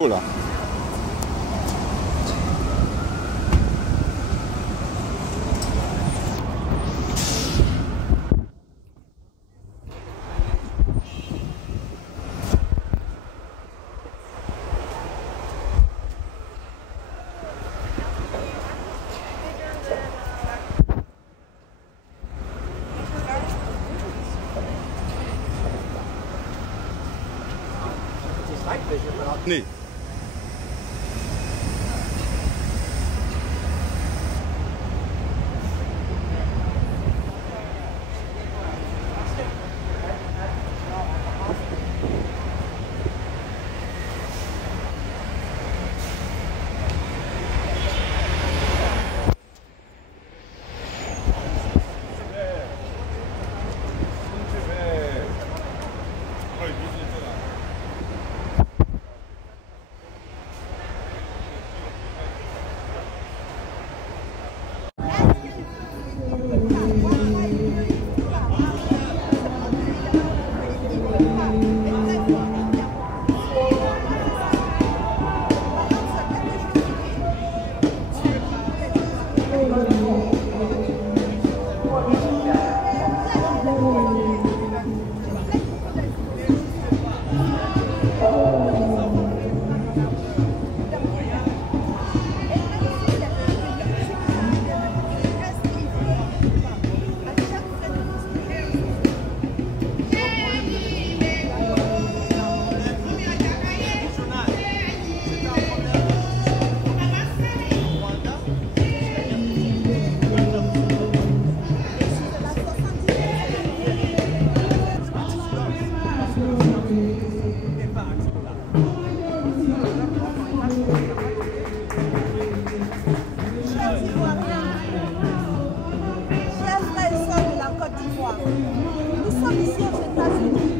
Là. Nee. Nous sommes ici aux États-Unis.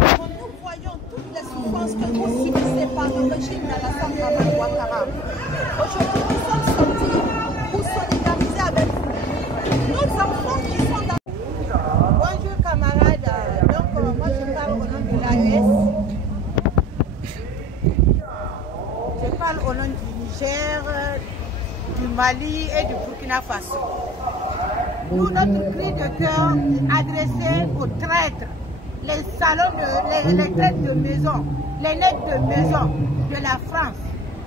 Nous voyons toutes les souffrances que vous subissez par le régime d'Alassane Dramane Ouattara. Aujourd'hui, nous sommes sortis pour solidariser avec vous. Nos enfants qui sont dans... Bonjour camarades. Donc, moi je parle au nom de l'AES. Je parle au nom du Niger, du Mali et du Burkina Faso. Nous, notre cri de cœur est adressé aux traîtres, les salons, les traîtres de maison, les nègres de maison de la France,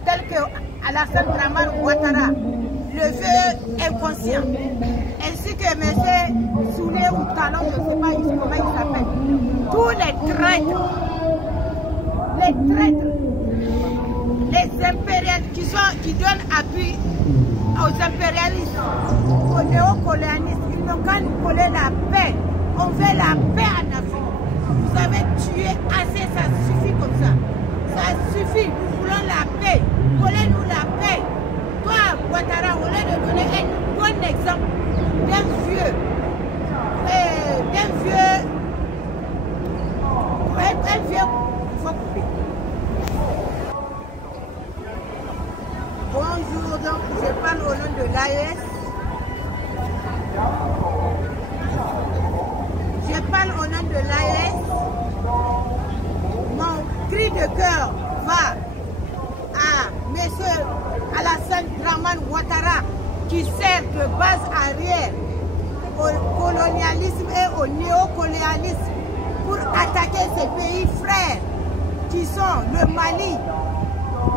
tels que Alassane Dramane Ouattara, le vieux inconscient, ainsi que M. Soulé ou Talon, je ne sais pas comment il s'appelle. Tous les traîtres, les impérialistes qui donnent appui aux impérialistes, aux néocolonialistes, ils n'ont qu'à nous coller la paix. On veut la paix en Afrique. Vous avez tué assez, ça suffit comme ça. Ça suffit, nous voulons la paix. Collez-nous la paix. Toi, Ouattara, au lieu de donner un bon exemple d'un vieux, il faut couper. Bonjour, donc je parle au nom de l'AES. Je parle au nom de l'AES. Mon cri de cœur va à M. Alassane Dramane Ouattara qui sert de base arrière au colonialisme et au néocolonialisme pour attaquer ces pays frères qui sont le Mali,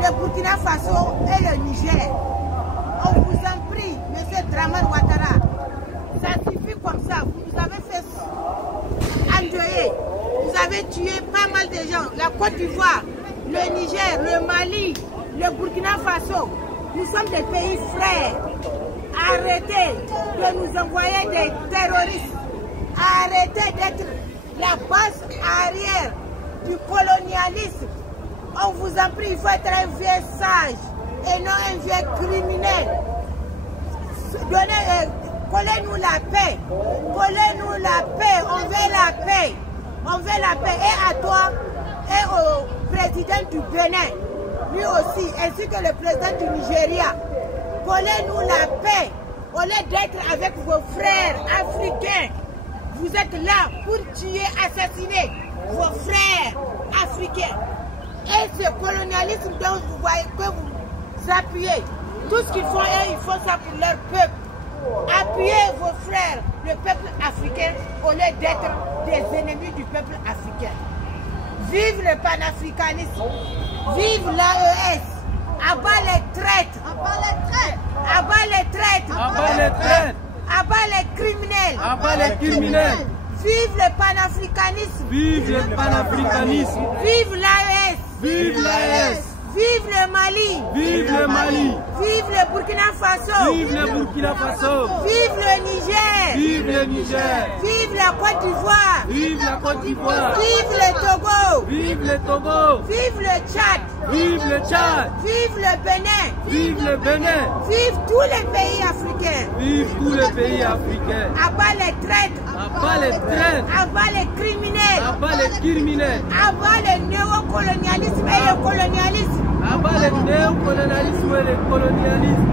le Burkina Faso et le Niger. On vous en prie, M. Dramane Ouattara, ça suffit comme ça. Vous nous avez fait endeuiller. Vous avez tué pas mal de gens. La Côte d'Ivoire, le Niger, le Mali, le Burkina Faso. Nous sommes des pays frères. Arrêtez de nous envoyer des terroristes. Arrêtez d'être la base arrière du colonialisme. On vous en prie, il faut être un vieux sage et non un vieux criminel. Collez-nous la paix. Collez-nous la paix. On veut la paix. On veut la paix. Et à toi et au président du Bénin, lui aussi, ainsi que le président du Nigeria. Collez-nous la paix. Au lieu d'être avec vos frères africains, vous êtes là pour tuer, assassiner vos frères africains. Et ce colonialisme dont vous voyez que vous appuyez, tout ce qu'ils font, ils font ça pour leur peuple. Appuyez vos frères, le peuple africain, au lieu d'être des ennemis du peuple africain. Vive le panafricanisme, vive l'AES, abat les traites, abat les traites, abat les criminels, vive le panafricanisme, vive le panafricanisme, vive l'AES, vive l'AES, vive le Mali, vive le Mali, vive le Burkina Faso, vive le Burkina Faso, vive le Niger, vive le Niger, vive la Côte d'Ivoire, vive la Côte d'Ivoire, vive le Togo, vive le Togo, vive le Tchad, vive le Tchad, vive le Bénin, vive le Bénin, vive tous les pays africains, vive tous les pays africains, abat les traites, abat les traites, abat les criminels, abat les criminels, abat le néocolonialisme et le colonialisme, abat le néocolonialisme et le colonialisme.